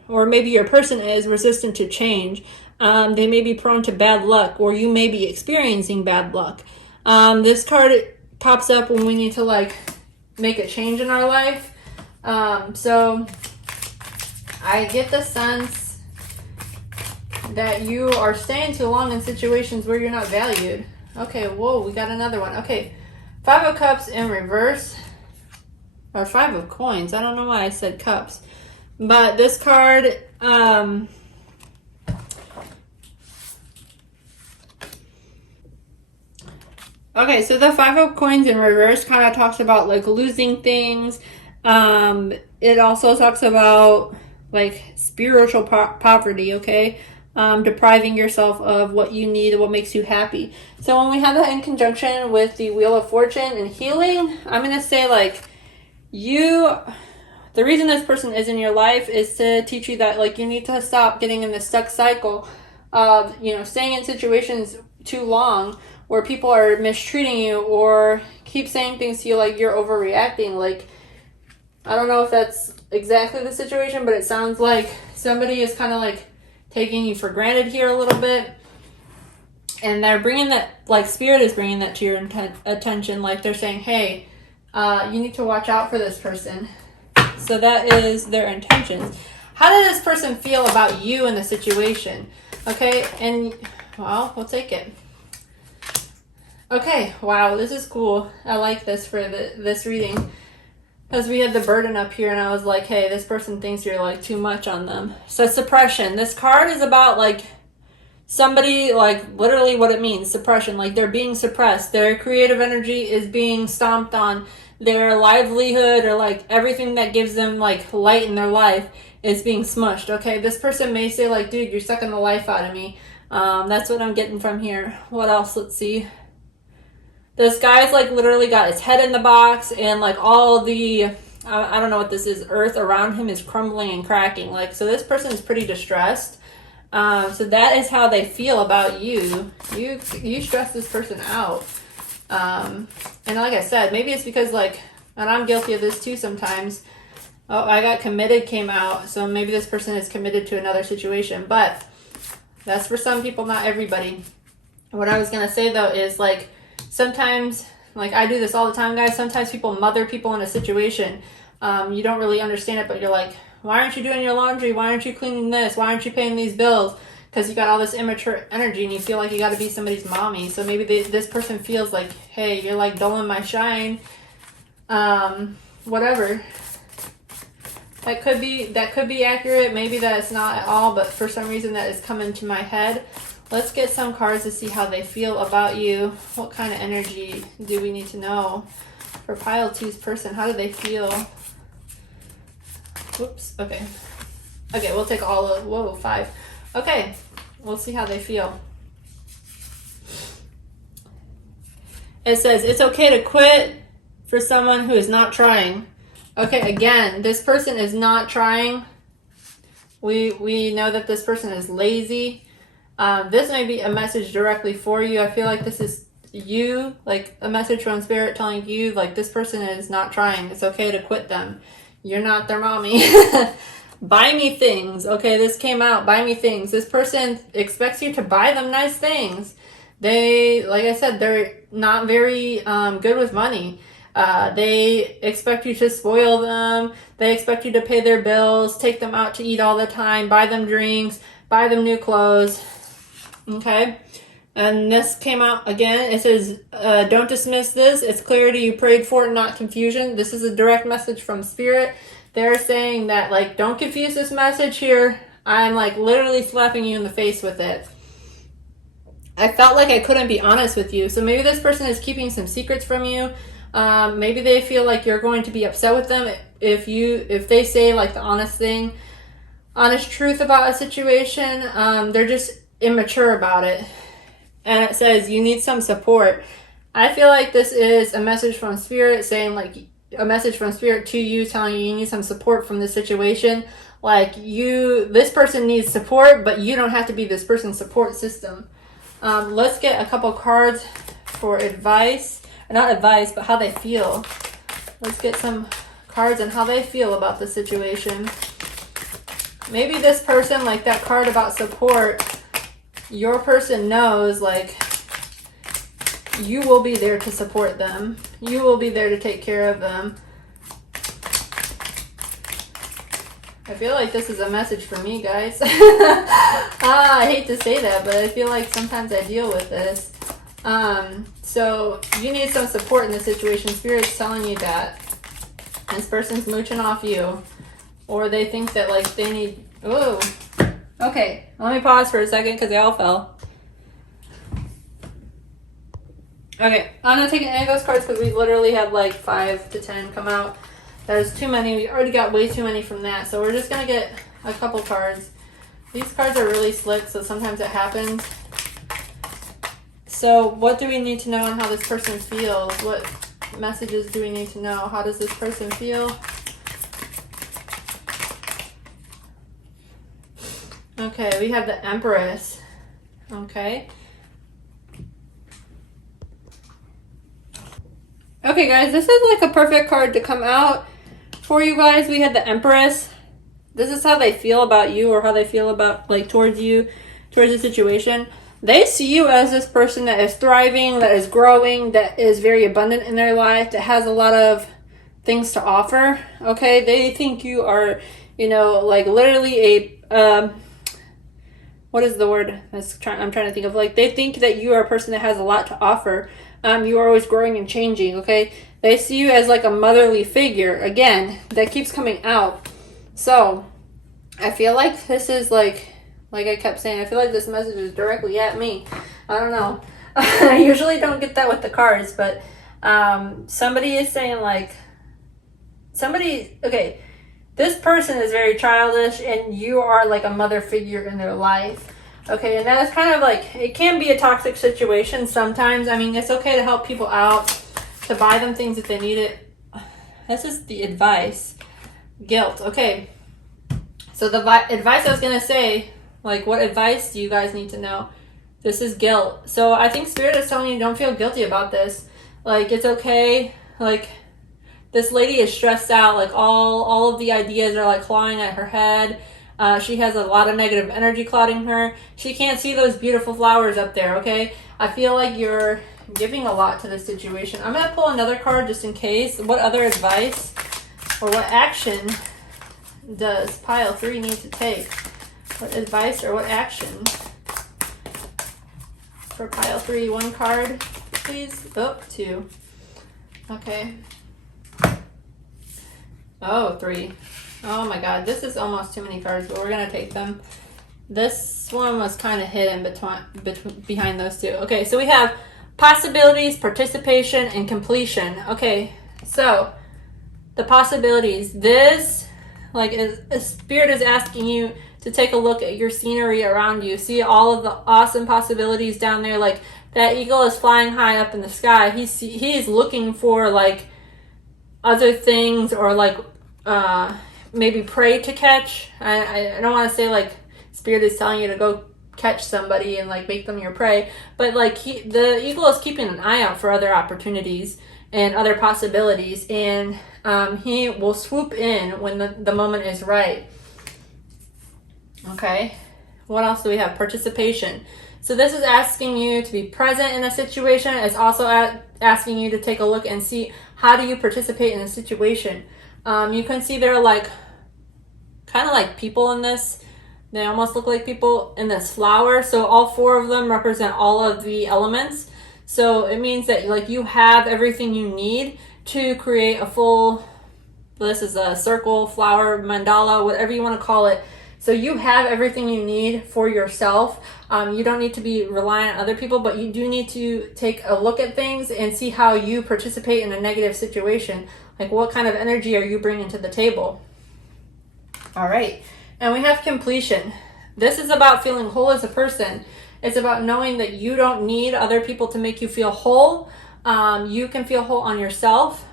or maybe your person is resistant to change. They may be prone to bad luck, or you may be experiencing bad luck. This card pops up when we need to, like, make a change in our life. So I get the sense that you are staying too long in situations where you're not valued. Okay, whoa, we got another one. Okay, 5 of Cups in reverse, or 5 of Coins. I don't know why I said cups, but this card, okay, so the 5 of Coins in reverse kind of talks about, like, losing things. It also talks about, like, spiritual poverty, okay? Depriving yourself of what you need, what makes you happy. So when we have that in conjunction with the Wheel of Fortune and healing, I'm going to say, like, the reason this person is in your life is to teach you that, like, you need to stop getting in this stuck cycle of, you know, staying in situations too long where people are mistreating you or keep saying things to you like you're overreacting. Like, I don't know if that's exactly the situation, but it sounds like somebody is kind of like taking you for granted here a little bit. And they're bringing that, like Spirit is bringing that to your attention. Like they're saying, hey, you need to watch out for this person. So that is their intentions. How did this person feel about you in the situation? Okay, and well, we'll take it. Okay, wow, this is cool. I like this for this reading. Because we had the burden up here and I was like, hey, this person thinks you're like too much on them. So suppression. This card is about like somebody, like literally what it means, suppression. Like they're being suppressed. Their creative energy is being stomped on. Their livelihood or like everything that gives them like light in their life is being smushed. Okay, this person may say like, dude, you're sucking the life out of me. That's what I'm getting from here. What else? Let's see. This guy's like literally got his head in the box and like all the, I don't know what this is, earth around him is crumbling and cracking. Like, so this person is pretty distressed. So that is how they feel about you. You stress this person out. And like I said, maybe it's because like, and I'm guilty of this too sometimes. Oh, I got committed came out. So maybe this person is committed to another situation, but that's for some people, not everybody. What I was going to say though is like, sometimes, like I do this all the time, guys, sometimes people mother people in a situation. You don't really understand it, but you're like, why aren't you doing your laundry? Why aren't you cleaning this? Why aren't you paying these bills? Because you got all this immature energy and you feel like you got to be somebody's mommy. So maybe this person feels like, hey, you're like dulling my shine. Whatever. That could be accurate. Maybe that's not at all, but for some reason that is coming to my head. Let's get some cards to see how they feel about you. What kind of energy do we need to know? For pile two's person, how do they feel? Whoops, okay. Okay, we'll take all of, whoa, 5. Okay, we'll see how they feel. It says, it's okay to quit for someone who is not trying. Okay, again, this person is not trying. We know that this person is lazy. This may be a message directly for you. I feel like this is you, like a message from Spirit telling you, like, this person is not trying. It's okay to quit them. You're not their mommy. Buy me things. Okay, this came out. Buy me things. This person expects you to buy them nice things. They, like I said, they're not very good with money. They expect you to spoil them. They expect you to pay their bills, take them out to eat all the time, buy them drinks, buy them new clothes. Okay, and this came out again. It says, don't dismiss this. It's clarity you prayed for, not confusion. This is a direct message from Spirit. They're saying that, like, don't confuse this message here. I'm, like, literally slapping you in the face with it. I felt like I couldn't be honest with you. So maybe this person is keeping some secrets from you. Maybe they feel like you're going to be upset with them if they say, like, the honest thing, honest truth about a situation. They're just immature about it. And it says you need some support. I feel like this is a message from Spirit saying, like, a message from Spirit to you telling you need some support from this situation. Like, this person needs support, but you don't have to be this person's support system. Let's get a couple cards for advice. Not advice, but how they feel. Let's get some cards on how they feel about the situation. Maybe this person, like that card about support, your person knows, like, you will be there to support them. You will be there to take care of them. I feel like this is a message for me, guys. I hate to say that, but I feel like sometimes I deal with this. So you need some support in this situation. Spirit's telling you that. This person's mooching off you. Or they think that, like, they need... Whoa. Okay, let me pause for a second because they all fell. Okay, I'm not taking any of those cards because we literally had like 5 to 10 come out. There's too many. We already got way too many from that. So we're just going to get a couple cards. These cards are really slick, so sometimes it happens. So what do we need to know on how this person feels? What messages do we need to know? How does this person feel? Okay, we have the Empress. Okay. Okay, guys, this is like a perfect card to come out For you guys, we had the Empress. This is how they feel about you, or how they feel about, like, towards you, towards the situation. They see you as this person that is thriving, that is growing, that is very abundant in their life, that has a lot of things to offer. Okay, they think you are, you know, like literally a what is the word I'm trying to think of? Like, they think that you are a person that has a lot to offer. You are always growing and changing. Okay, they see you as like a motherly figure. Again, that keeps coming out. So I feel like this is like I kept saying, I feel like this message is directly at me. I don't know. I usually don't get that with the cards, but somebody is saying like, okay, this person is very childish and you are like a mother figure in their life. Okay, and that is kind of like, it can be a toxic situation sometimes. I mean, it's okay to help people out, to buy them things if they need it. This is the advice. Guilt. Okay. So the advice I was going to say, like, what advice do you guys need to know? This is guilt. So I think Spirit is telling you, don't feel guilty about this. Like, it's okay. Like, this lady is stressed out. Like, all of the ideas are like clawing at her head. She has a lot of negative energy clouding her. She can't see those beautiful flowers up there, okay? I feel like you're giving a lot to this situation. I'm going to pull another card just in case. What other advice or what action does pile 3 need to take? What advice or what action? For pile 3, 1 card, please. Oh, 2. Okay. Oh, 3. Oh my god, this is almost too many cards, but we're going to take them. This one was kind of hidden behind those two. Okay, so we have possibilities, participation, and completion. Okay, so the possibilities. This, like, a Spirit is asking you to take a look at your scenery around you. See all of the awesome possibilities down there. Like, that eagle is flying high up in the sky. He's looking for, like, other things, or, like, maybe prey to catch. I don't want to say, like, Spirit is telling you to go catch somebody and, like, make them your prey. But, like, the eagle is keeping an eye out for other opportunities and other possibilities. And he will swoop in when the moment is right. Okay, what else do we have? Participation. So this is asking you to be present in a situation. It's also asking you to take a look and see, how do you participate in a situation? You can see there are like, kind of like people in this. They almost look like people in this flower. So all 4 of them represent all of the elements. So it means that, like, you have everything you need to create a full, this is a circle, flower, mandala, whatever you want to call it. So you have everything you need for yourself. You don't need to be reliant on other people, but you do need to take a look at things and see how you participate in a negative situation. Like, what kind of energy are you bringing to the table? All right. And we have completion. This is about feeling whole as a person. It's about knowing that you don't need other people to make you feel whole. You can feel whole on yourself.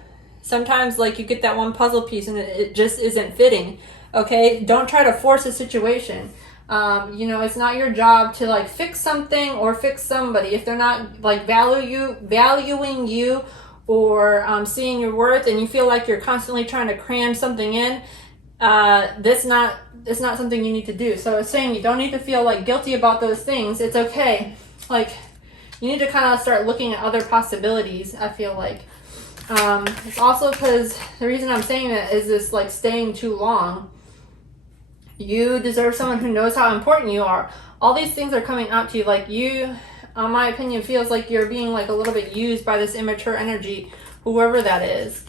Sometimes, like, you get that one puzzle piece and it just isn't fitting. Okay, don't try to force a situation. You know, it's not your job to, like, fix something or fix somebody. If they're not, like, valuing you or seeing your worth, and you feel like you're constantly trying to cram something in, it's not something you need to do. So it's saying you don't need to feel, like, guilty about those things. It's okay. Like, you need to kind of start looking at other possibilities, I feel like. It's also because the reason I'm saying that is this, like, staying too long. You deserve someone who knows how important you are. All these things are coming out to you. Like, you, in my opinion, feels like you're being, like, a little bit used by this immature energy, whoever that is.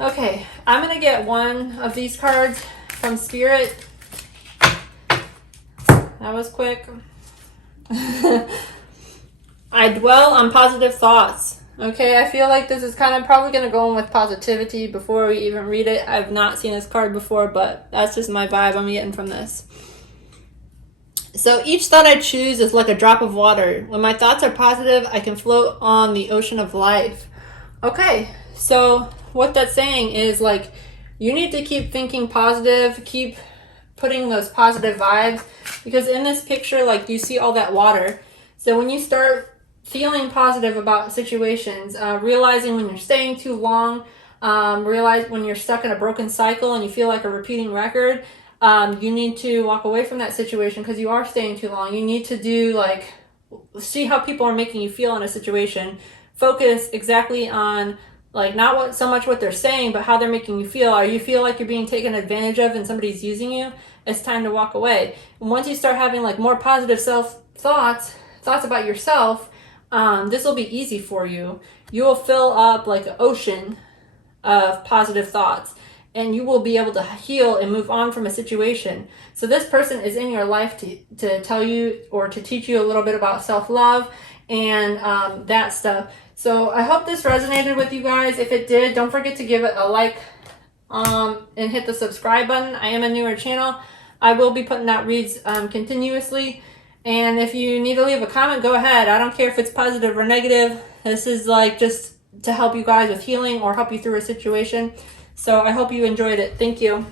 Okay, I'm going to get one of these cards from Spirit. That was quick. I dwell on positive thoughts. Okay, I feel like this is kind of probably going to go in with positivity before we even read it. I've not seen this card before, but that's just my vibe I'm getting from this. So each thought I choose is like a drop of water. When my thoughts are positive, I can float on the ocean of life. Okay, so what that's saying is, like, you need to keep thinking positive, keep putting those positive vibes, because in this picture, like, you see all that water. So when you start feeling positive about situations, realizing when you're staying too long, realize when you're stuck in a broken cycle and you feel like a repeating record, you need to walk away from that situation because you are staying too long. You need to do like, see how people are making you feel in a situation. Focus exactly on like not what so much what they're saying, but how they're making you feel. Are you feel like you're being taken advantage of and somebody's using you? It's time to walk away. And once you start having like more positive thoughts about yourself, this will be easy for you. You will fill up like an ocean of positive thoughts, and you will be able to heal and move on from a situation. So this person is in your life to tell you or to teach you a little bit about self-love and that stuff. So I hope this resonated with you guys. If it did, don't forget to give it a like and hit the subscribe button. I am a newer channel. I will be putting out reads continuously. And if you need to leave a comment, go ahead. I don't care if it's positive or negative. This is like just to help you guys with healing or help you through a situation. So I hope you enjoyed it. Thank you.